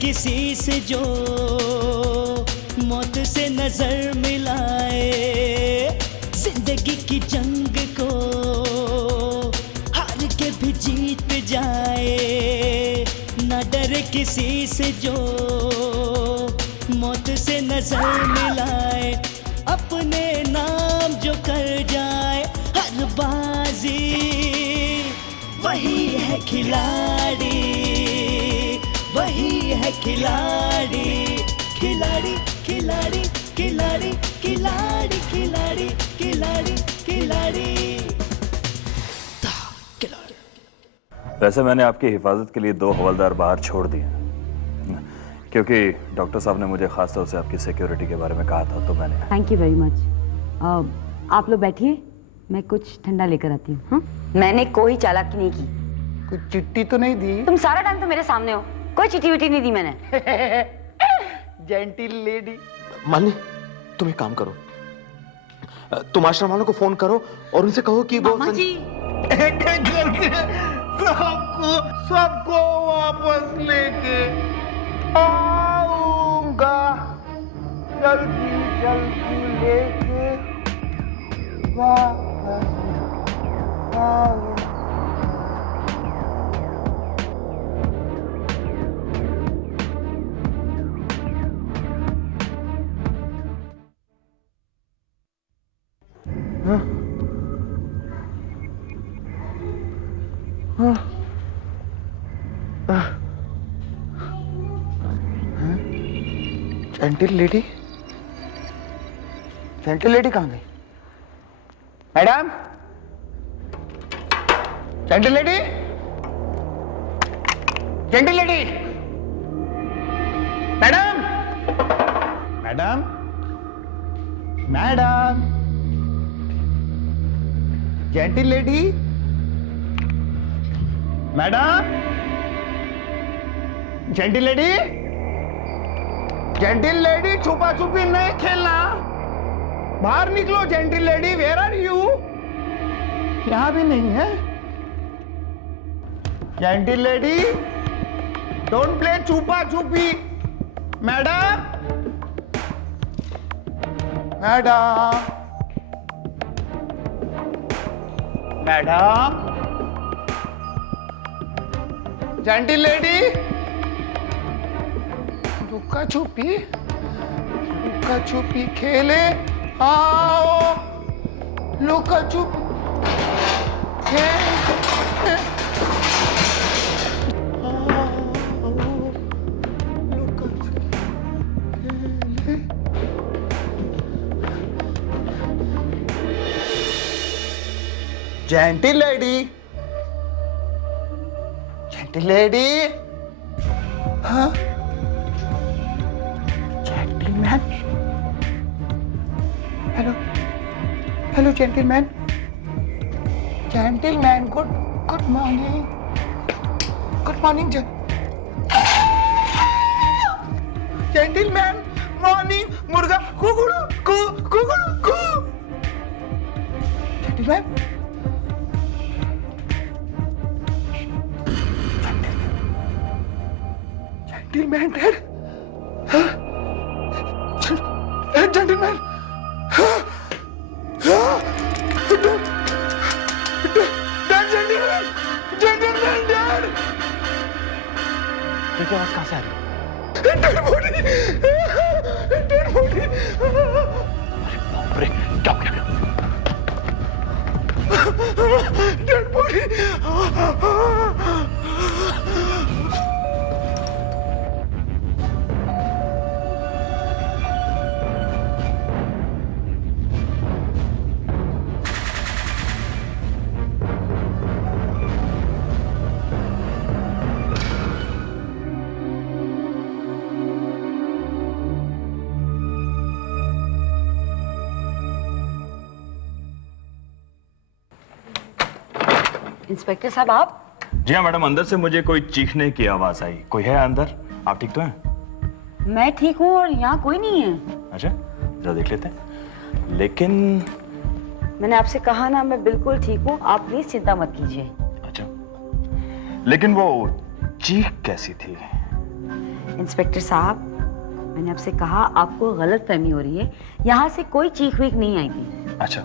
किसी से जो मौत से नजर मिलाए, जिंदगी की जंग को हार के भी जीत जाए। ना डरे किसी से जो मौत से नजर मिलाए, अपने नाम जो कर जाए हर बाजी, वही है खिलाड़ी, वही है खिलाड़ी। खिलाड़ी खिलाड़ी खिलाड़ी खिलाड़ी खिलाड़ी खिलाड़ी खिलाड़ी। वैसे मैंने आपकी हिफाजत के लिए 2 हवलदार बाहर छोड़ दिए, क्योंकि डॉक्टर साहब ने मुझे खास तौर से आपकी सिक्योरिटी के बारे में कहा था, तो मैंने। Thank you very much. आप लोग बैठिए, मैं कुछ ठंडा लेकर आती हूँ। हाँ, मैंने कोई चालाकी नहीं की। कोई चिट्ठी तो नहीं दी? तुम सारा टाइम तो मेरे सामने हो, कोई चिट्ठी विट्ठी नहीं दी मैंने। Gentle lady. मालिनी, तुम एक काम करो, तुम आश्रम वालों को फोन करो और उनसे कहो कि वो मामा जी सबको वापस लेके आऊंगा, जल्दी जल्दी लेके वापस आऊंगा। जेंटिल लेडी, जेंटिल लेडी कहाँ गई? Madam, gentle lady, gentle lady, madam, madam, madam, gentle lady, madam, gentle lady, gentle lady, छुपा छुपी नहीं खेलना, बाहर निकलो। Gentle lady, where are you? यहां भी नहीं है। जेंटिल लेडी, डोंट प्ले छुपा छुपी। Madam, madam, madam, gentle lady, लुका छुपी खेले, आओ, लुका छुपी खेले, आओ, लुका छुपी खेले। जेंटिल लेडी, जेंटिल लेडी, हाँ, gentleman, hello, hello gentleman, gentleman, good morning, good morning gentleman, morning, मुर्गा कुकुड़ू कु कुकुड़ू कु। Gentleman, gentleman dead, gentleman, gentleman dead. ये क्या आवाज कहाँ से आ रही है? Dead body, dead body. बाप रे, क्या हो गया? Dead body. इंस्पेक्टर साहब आप? जी हाँ मैडम, अंदर से मुझे कोई चीखने की आवाज आई। कोई है अंदर? आप ठीक तो हैं? मैं ठीक हूँ और यहाँ कोई नहीं है। अच्छा, जरा देख लेते हैं। लेकिन मैंने आपसे कहा ना, मैं बिल्कुल ठीक हूँ, आप प्लीज चिंता मत कीजिए। अच्छा, लेकिन वो चीख कैसी थी? इंस्पेक्टर साहब, मैंने आपसे कहा आपको गलतफहमी हो रही है। यहाँ से कोई चीख वीख नहीं आई थी। अच्छा,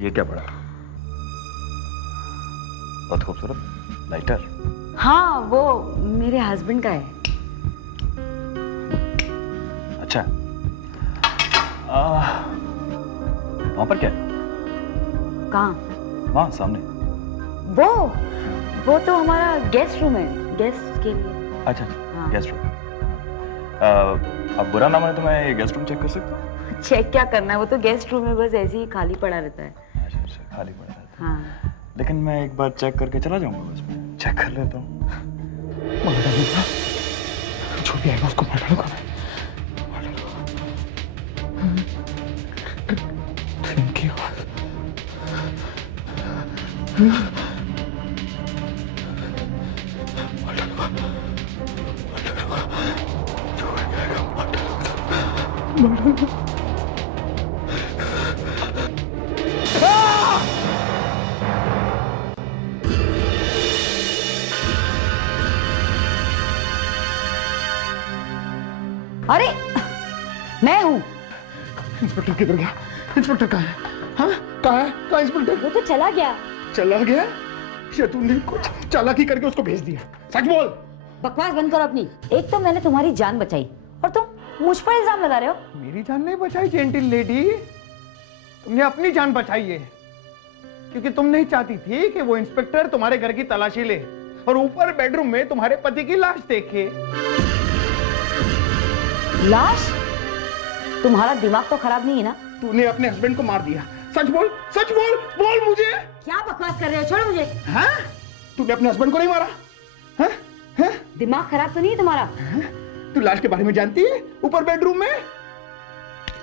ये क्या पड़ा? बहुत खूबसूरत लाइटर। हाँ, वो मेरे हस्बैंड का है। अच्छा, वहां पर क्या है? कहाँ? वहां सामने। वो तो हमारा गेस्ट रूम है, गेस्ट के लिए। अच्छा, हाँ। Guest room. अब बुरा ना माने तो मैं ये गेस्ट रूम चेक कर सकता हूँ? चेक क्या करना है, वो तो गेस्ट रूम में बस ऐसे ही खाली पड़ा रहता है। अच्छा, खाली पड़ा रहता है। हाँ। लेकिन मैं एक बार चेक करके चला जाऊंगा, उसमें चेक कर लेता हूँ। मार डालूंगा, जो भी आएगा उसको मार डालूंगा मैं। ट्रेन की आवाज। मार डालूंगा, मार डालूंगा, जो भी आएगा मार डालूंगा, मार डालूंगा। अरे, मैं हूँ। इंस्पेक्टर किधर गया? इंस्पेक्टर कहाँ है? हाँ, कहाँ है? कहाँ इंस्पेक्टर? वो तो चला गया। चला गया? या तूने कुछ चालाकी करके उसको भेज दिया? सच बोल। बकवास बंद करो अपनी। एक तो मैंने तुम्हारी जान बचाई और तुम मुझ पर इल्जाम लगा रहे हो। मेरी जान नहीं बचाई जेंटिल लेडी, तुमने अपनी जान बचाई है, क्योंकि तुम नहीं चाहती थी कि वो इंस्पेक्टर तुम्हारे घर की तलाशी ले और ऊपर बेडरूम में तुम्हारे पति की लाश देखे। लाश? तुम्हारा दिमाग तो खराब नहीं है ना? तूने अपने हस्बैंड को मार दिया। सच बोल, सच बोल, बोल मुझे। क्या बकवास कर रहे हो? छोड़ो मुझे। हाँ? तूने अपने हस्बैंड को नहीं मारा? हाँ? हाँ? दिमाग खराब तो नहीं है तुम्हारा? हाँ? तू लाश के बारे में जानती है? ऊपर बेडरूम में?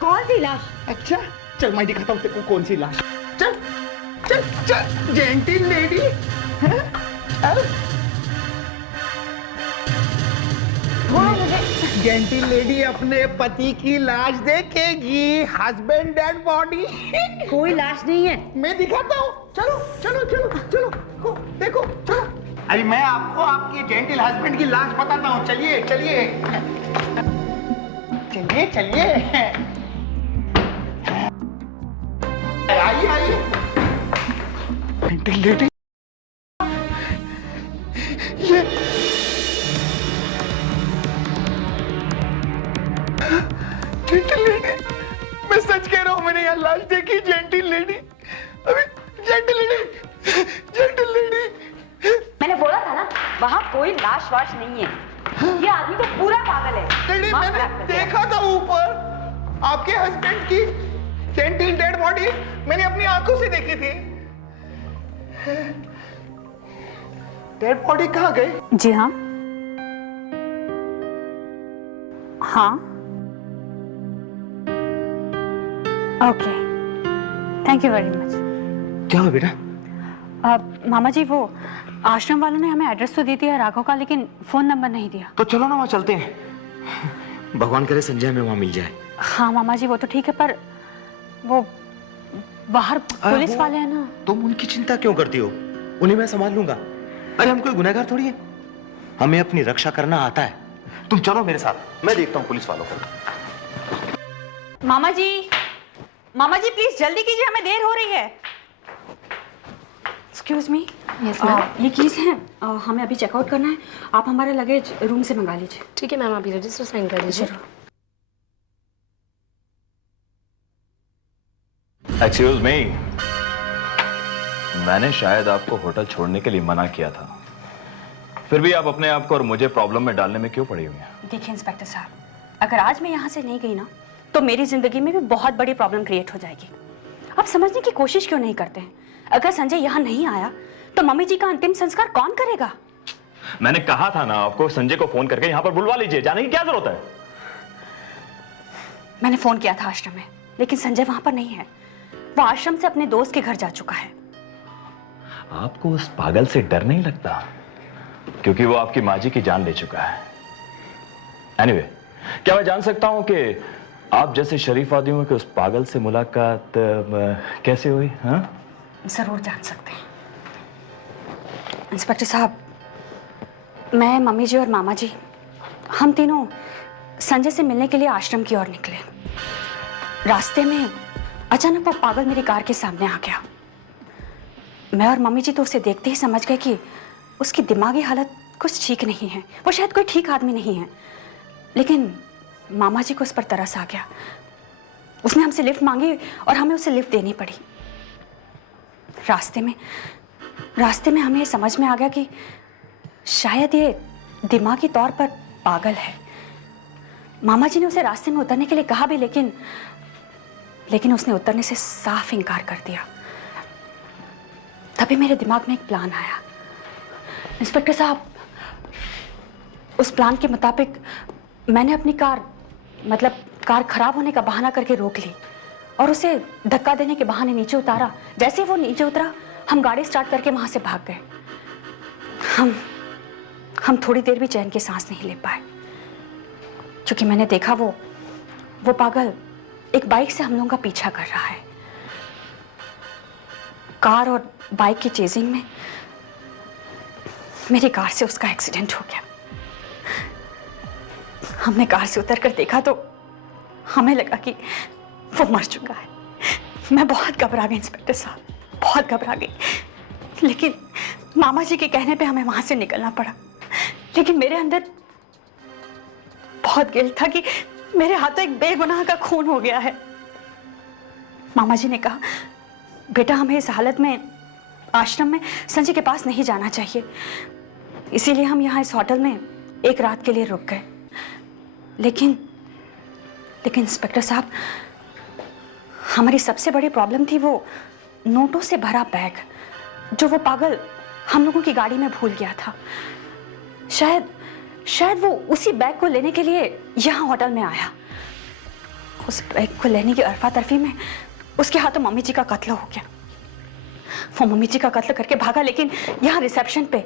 कौन सी लाश? अच्छा, चल मैं दिखाता हूँ तेरे को कौन सी लाश। चल, चल, चल, जेंटिल लेडी। छोड़ो मुझे। जेंटिल लेडी अपने पति की लाश देखेगी, हस्बैंड डेड बॉडी। कोई लाश नहीं है। मैं दिखाता हूँ। चलो, चलो, चलो, चलो, देखो, चलो। अरे मैं आपको आपके जेंटिल हस्बैंड की लाश बताता हूँ। चलिए, चलिए, चलिए, चलिए। आइए, आइए। जेंटिल लेडी, ये जेंटिल लेडी, मैं सच कह रहा हूँ, मैंने यहाँ लाश देखी। जेंटिल लेडी, अभी जेंटिल लेडी, जेंटिल लेडी। मैंने बोला था ना, वहाँ कोई लाश वाश नहीं है। ये आदमी तो पूरा पागल है। लेडी, मैंने देखा था ऊपर आपके हस्बैंड की जेंटिल डेड बॉडी, मैंने अपनी आंखों से देखी थी। डेड बॉडी कहाँ गई? जी हाँ, हाँ, okay, thank you very much. क्या हुआ बेटा? मामा जी, वो आश्रम वालों ने हमें एड्रेस तो दी दिया राघव का, लेकिन फोन नंबर नहीं दिया। तो चलो ना वहां चलते हैं। भगवान करे संजय में वहां मिल जाए। हाँ मामा जी, वो तो ठीक है, पर वो बाहर पुलिस वाले हैं ना। तुम उनकी चिंता क्यों करती हो? उन्हें मैं संभाल लूंगा। अरे हम कोई गुनहगार थोड़ी है, हमें अपनी रक्षा करना आता है। तुम चलो मेरे साथ, मैं देखता हूँ पुलिस वालों को। मामा जी, मामा जी प्लीज जल्दी कीजिए, हमें देर हो रही है। एक्सक्यूज मी, ये कीज है, हमें अभी चेकआउट करना है। आप हमारा लगेज रूम से मंगा लीजिए। ठीक है मैम, अभी रजिस्टर साइन कर दीजिए। एक्सक्यूज मी, मैंने शायद आपको होटल छोड़ने के लिए मना किया था, फिर भी आप अपने आप को और मुझे प्रॉब्लम में डालने में क्यों पड़ी हुई हैं? देखिए इंस्पेक्टर साहब, अगर आज मैं यहाँ से नहीं गई ना, तो मेरी जिंदगी में भी बहुत बड़ी प्रॉब्लम क्रिएट हो जाएगी। आप समझने की कोशिश क्यों नहीं करते हैं? अगर संजय यहाँ नहीं आया तो मम्मी जी का अंतिम संस्कार कौन करेगा? मैंने कहा था ना आपको, संजय को फोन करके यहाँ पर बुलवा लीजिए, जाने की क्या जरूरत है? मैंने फोन किया था आश्रम में, लेकिन संजय वहां पर नहीं है। वो आश्रम से अपने दोस्त के घर जा चुका है। आपको उस पागल से डर नहीं लगता? क्योंकि वो आपकी माँ जी की जान ले चुका है। एनीवे, क्या मैं जान सकता हूं कि आप जैसे शरीफ आदमियों के उस पागल से मुलाकात कैसे हुई? हाँ, जरूर जान सकते हैं। इंस्पेक्टर साहब, मैं, मम्मी जी और मामा जी, हम तीनों संजय से मिलने के लिए आश्रम की ओर निकले। रास्ते में अचानक वो पागल मेरी कार के सामने आ गया। मैं और मम्मी जी तो उसे देखते ही समझ गए कि उसकी दिमागी हालत कुछ ठीक नहीं है, वो शायद कोई ठीक आदमी नहीं है। लेकिन मामा जी को उस पर तरस आ गया। उसने हमसे लिफ्ट मांगी और हमें उसे लिफ्ट देनी पड़ी। रास्ते में हमें समझ में आ गया कि शायद ये दिमागी तौर पर पागल है। मामा जी ने उसे रास्ते में उतरने के लिए कहा भी, लेकिन उसने उतरने से साफ इनकार कर दिया। तभी मेरे दिमाग में एक प्लान आया। इंस्पेक्टर साहब, उस प्लान के मुताबिक मैंने अपनी कार खराब होने का बहाना करके रोक ली और उसे धक्का देने के बहाने नीचे उतारा। जैसे ही वो नीचे उतरा, हम गाड़ी स्टार्ट करके वहां से भाग गए। हम थोड़ी देर भी चैन की सांस नहीं ले पाए, क्योंकि मैंने देखा वो पागल एक बाइक से हम लोगों का पीछा कर रहा है। कार और बाइक की चेजिंग में मेरी कार से उसका एक्सीडेंट हो गया। हमने कार से उतरकर देखा तो हमें लगा कि वो मर चुका है। मैं बहुत घबरा गई इंस्पेक्टर साहब, बहुत घबरा गई। लेकिन मामा जी के कहने पे हमें वहां से निकलना पड़ा। लेकिन मेरे अंदर बहुत गिल्ट था कि मेरे हाथों एक बेगुनाह का खून हो गया है। मामा जी ने कहा, बेटा हमें इस हालत में आश्रम में संजय के पास नहीं जाना चाहिए, इसीलिए हम यहाँ इस होटल में एक रात के लिए रुक गए। लेकिन इंस्पेक्टर साहब, हमारी सबसे बड़ी प्रॉब्लम थी वो नोटों से भरा बैग जो वो पागल हम लोगों की गाड़ी में भूल गया था। शायद वो उसी बैग को लेने के लिए यहाँ होटल में आया। उस बैग को लेने की अरफा-तफरी में उसके हाथों मम्मी जी का कत्ल हो गया। वो मम्मी जी का कत्ल करके भागा, लेकिन यहाँ रिसेप्शन पे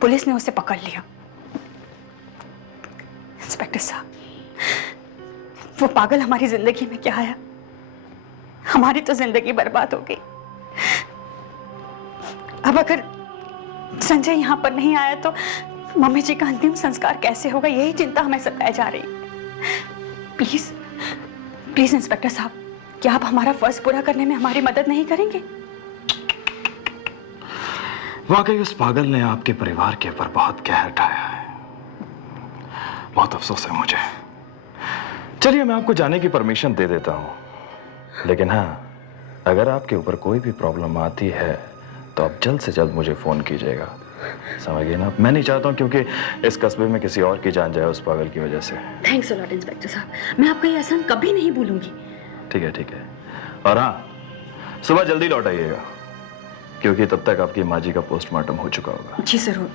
पुलिस ने उसे पकड़ लिया। इंस्पेक्टर साहब, वो पागल हमारी जिंदगी में क्या आया? हमारी तो जिंदगी बर्बाद हो गई। अब अगर संजय यहाँ पर नहीं आया तो मम्मी जी का अंतिम संस्कार कैसे होगा, यही चिंता हमें सताए जा रही। प्लीज इंस्पेक्टर साहब, क्या आप हमारा फर्ज पूरा करने में हमारी मदद नहीं करेंगे? वाकई उस पागल ने आपके परिवार के ऊपर बहुत कहर ढाया है। बहुत अफसोस है मुझे। चलिए, मैं आपको जाने की परमिशन दे देता हूं, लेकिन हाँ, अगर आपके ऊपर कोई भी प्रॉब्लम आती है तो आप जल्द से जल्द मुझे फोन कीजिएगा। समझिए ना, मैं नहीं चाहता हूं क्योंकि इस कस्बे में किसी और की जान जाए उस पागल की वजह से। थैंक्स अ लॉट इंस्पेक्टर साहब, मैं आपका ये एहसान कभी नहीं भूलूंगी। ठीक है। और हाँ, सुबह जल्दी लौट आइएगा, क्योंकि तब तक आपकी माँ जी का पोस्टमार्टम हो चुका होगा। जी जरूर।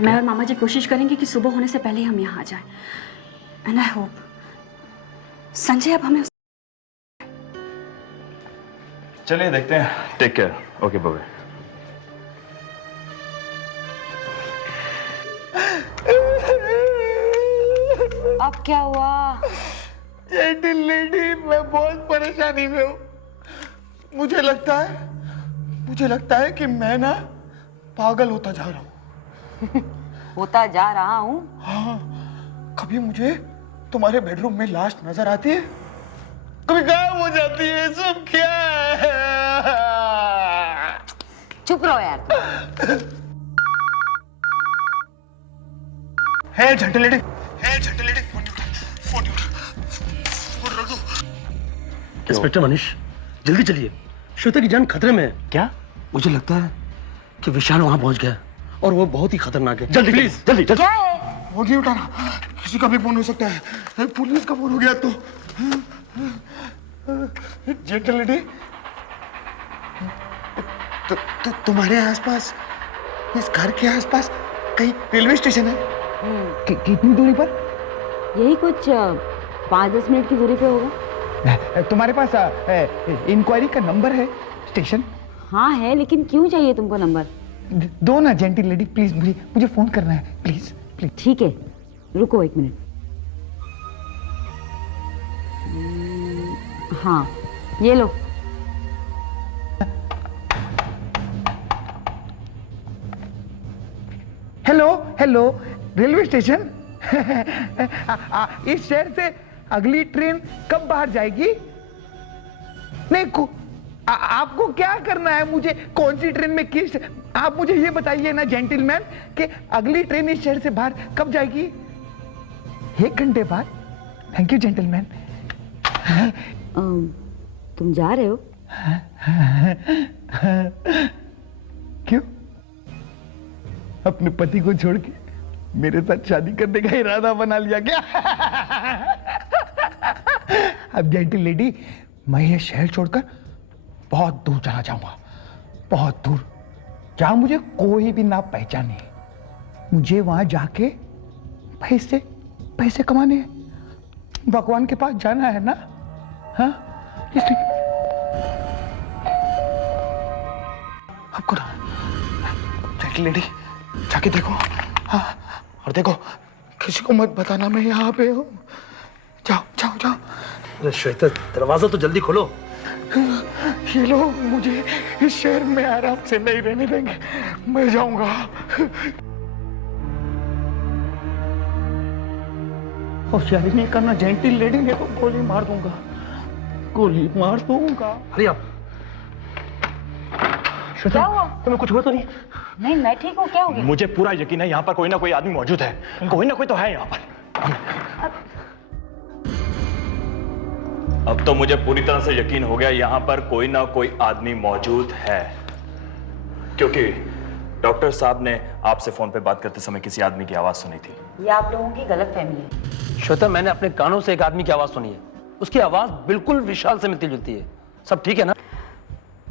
मैं और मामा जी कोशिश करेंगे कि सुबह होने से पहले हम यहाँ आ जाएं। एंड आई होप संजय अब हमें। चलिए देखते हैं। Take care. Okay bye. अब क्या हुआ? जेंटल लेडी, मैं बहुत परेशानी में हूँ। मुझे लगता है कि मैं ना पागल होता जा रहा हूँ। होता जा रहा हूँ? हाँ, कभी मुझे तुम्हारे बेडरूम में लाश नजर आती है, कभी गायब हो जाती है। सब क्या है? चुप रहो यार। है जेंटल लेडी, फोन रख दो। इंस्पेक्टर मनीष, जल्दी चलिए, श्वेता की जान खतरे में है। क्या? मुझे लगता है कि विशाल वहां पहुंच गया और वो बहुत ही खतरनाक है। जल्दी प्लीज, जल्दी। क्या है? फोन नहीं उठाना, किसी का भी फोन हो सकता है। पुलिस का फोन हो गया तो। जेंटल लेडी, तुम्हारे आसपास, इस घर के आसपास कहीं रेलवे स्टेशन है? कितनी दूरी पर? यही कुछ 5-10 मिनट की दूरी पे होगा। तुम्हारे पास इंक्वायरी का नंबर है स्टेशन? हाँ है, लेकिन क्यों चाहिए तुमको नंबर? दो ना जेंटल लेडी, प्लीज, मुझे फोन करना है, प्लीज। ठीक है, रुको 1 मिनट। हाँ, ये लो। Hello hello, railway station. इस शहर से अगली ट्रेन कब बाहर जाएगी? नहीं, आपको क्या करना है? मुझे कौन सी ट्रेन में किस, आप मुझे ये बताइए ना जेंटलमैन कि अगली ट्रेन इस शहर से बाहर कब जाएगी? 1 घंटे बाद। Thank you gentleman. तुम जा रहे हो? क्यों? अपने पति को छोड़ के मेरे साथ शादी करने का इरादा बना लिया क्या? अब जेंटल लेडी, मैं ये शहर छोड़कर बहुत दूर चला जाऊंगा, बहुत दूर, जहां मुझे कोई भी ना पहचाने। मुझे वहां जाके पैसे कमाने हैं, भगवान के पास जाना है ना। हाँ, इसलिए आपको ना जेंटल लेडी जाके देखो। हाँ, और देखो किसी को मत बताना मैं यहाँ पे हूँ। जाओ जाओ जाओ। अरे श्वेता, दरवाजा तो जल्दी खोलो। ये लोग मुझे इस शहर में आराम से नहीं रहने देंगे, मैं जाऊंगा। होशियारी नहीं करना जेंटल लेडी, ने तो गोली मार दूंगा, गोली मार दूंगा। अरे आप श्वेता, तुम्हें कुछ हुआ तो नहीं? नहीं, मैं ठीक हूँ। क्या हो गया? मुझे पूरा यकीन है यहाँ पर कोई ना कोई आदमी मौजूद है, कोई ना कोई तो है यहाँ पर। अब तो मुझे पूरी तरह से यकीन हो गया यहाँ पर कोई ना कोई आदमी मौजूद है, क्योंकि डॉक्टर साहब ने आपसे फोन पे बात करते समय किसी आदमी की आवाज सुनी थी। ये आप लोगों की गलतफहमी है। श्वेता, मैंने अपने कानों से एक आदमी की आवाज सुनी है। उसकी आवाज बिल्कुल विशाल से मिलती जुलती है। सब ठीक है ना?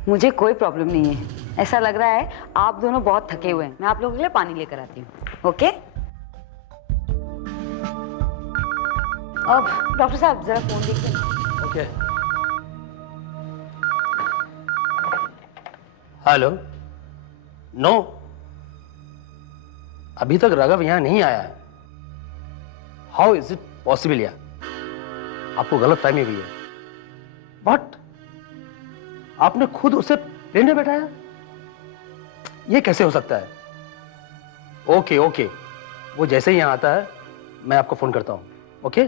मुझे कोई प्रॉब्लम नहीं है। ऐसा लग रहा है आप दोनों बहुत थके हुए हैं। मैं आप लोगों के लिए पानी लेकर आती हूँ। ओके? अब डॉक्टर साहब जरा फोन देखिए। ओके। हेलो। नो, अभी तक राघव यहां नहीं आया है। हाउ इज इट पॉसिबल यार? आपको गलत फहमी हुई है। व्हाट? आपने खुद उसे प्लेन में बैठाया? ये कैसे हो सकता है? ओके ओके, वो जैसे ही यहां आता है मैं आपको फोन करता हूं। Okay?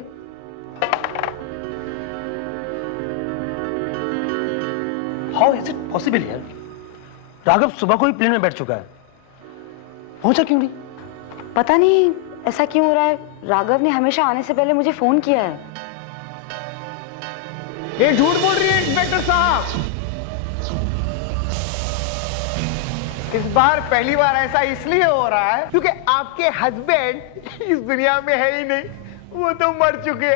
How is it possible यार? राघव सुबह को ही प्लेन में बैठ चुका है, पहुंचा क्यों नहीं? पता नहीं ऐसा क्यों हो रहा है। राघव ने हमेशा आने से पहले मुझे फोन किया है। ये झूठ बोल रही है इंस्पेक्टर साहब। इस बार पहली बार ऐसा इसलिए हो रहा है क्योंकि आपके हस्बैंड इस दुनिया में है ही नहीं, वो तो मर चुके।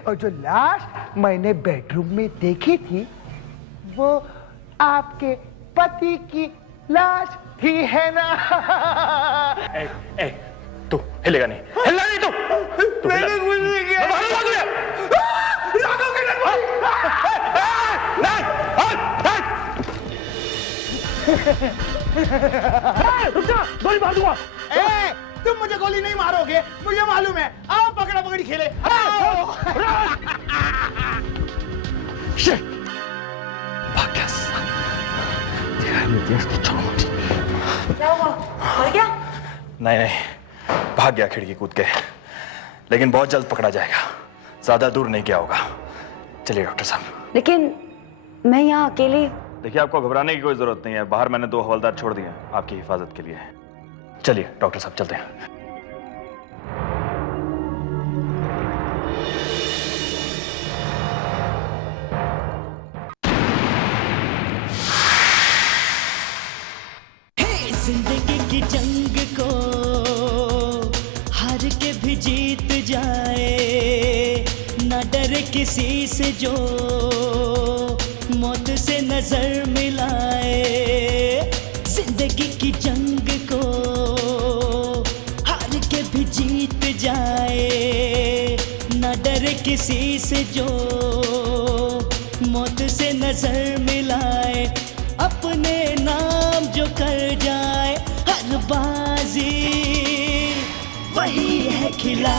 और जो लास्ट मैंने बेडरूम में देखी थी वो आपके पति की लाश थी, है ना? तू हिलेगा नहीं, हिलना नहीं तू। मैंने कुछ नहीं किया। राघव के गोली मार दूंगा। तुम मुझे गोली नहीं मारोगे, मुझे मालूम है। आओ पकड़ा पकड़ी खेले। क्या हुआ? मर गया? नहीं नहीं, भाग गया खिड़की कूद के, लेकिन बहुत जल्द पकड़ा जाएगा। ज्यादा दूर नहीं गया होगा। चलिए डॉक्टर साहब। लेकिन मैं यहाँ अकेले। देखिए, आपको घबराने की कोई जरूरत नहीं है। बाहर मैंने 2 हवलदार छोड़ दिए हैं आपकी हिफाजत के लिए। चलिए डॉक्टर साहब, चलते हैं। जिंदगी की जंग को हार के भी जीत जाए, ना डरे किसी से जो मौत से नजर मिलाए। जिंदगी की जंग को हार के भी जीत जाए, ना डरे किसी से जो मौत से नजर मिलाए। अपने नाम जो कर जाए हर बाजी, वही है खिला।